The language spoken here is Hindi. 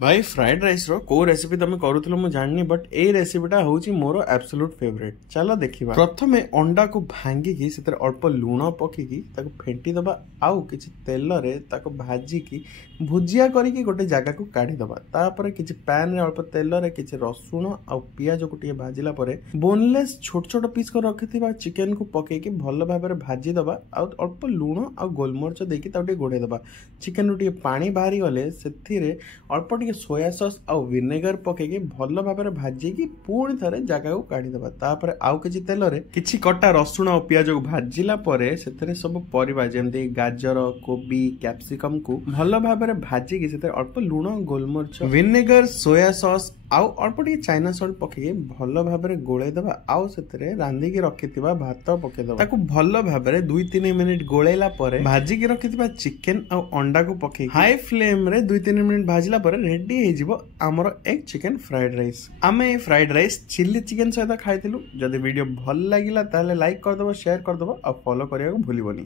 भाई फ्राइड राइस रो को रेसिपी तुम करूथलो मु जाननी बट ए रेसिपीटा होची मोर एब्सोल्यूट फेवरेट। चलो देखिबा। प्रथमे अंडा को भांगी की सेतर अल्प लूण पकी की ताको फेंटी दबा आउ किछि तेल रे ताको भाजी की भुजिया करी की गोटे जगह को काढी दबा। तापर किछि पैन रे अल्प तेल रे किछि रसुण आउ पियाज को टिके भाजिला परे बोनलेस छोट छोट पीस को रखिथिबा चिकन को पके की भलो भाबरे भाजी दबा आउ अल्प लूण आउ गोलमरच देकी ताउ टिके गोडे दबा। चिकन रो टिके पानी बाहरी गले सेथिरे अल्प सोया सॉस आउ विनेगर पकेकी भल भाबरे भाजी पुणी थे जगह को काढ़ी दबा। तापर आउ किछि तेल रे किछि कटा रसुण और पियाज को भाजिला परे सेथरे सब परिबा जेमति गाजर कोबी कैप्सिकम को भल भाबरे भाजी की सेथरे अल्प लूण गोलमरच विनेगर सोया सॉस आउ अल्प टिके चाइना सॉल्ट पकेकी भल भाबरे गोळे दबा। आउ सेथरे रांधी की रखिथिबा भात पके दबा। ताकू भल भाबरे 2-3 मिनिट गोळेला परे भाजी की रखिथिबा चिकन आउ अंडा को पकेकी हाई फ्लेम रे 2-3 मिनिट भाजिला परे रेडी हेजिबो हमर एग चिकन फ्राइड राइस। आमे फ्राइड राइस चिल्ली चिकन सहित खाइथिलु। जदि वीडियो भल लागिला ताले लाइक कर दबो शेयर कर दबो और फॉलो करिया को भूलिबोनी।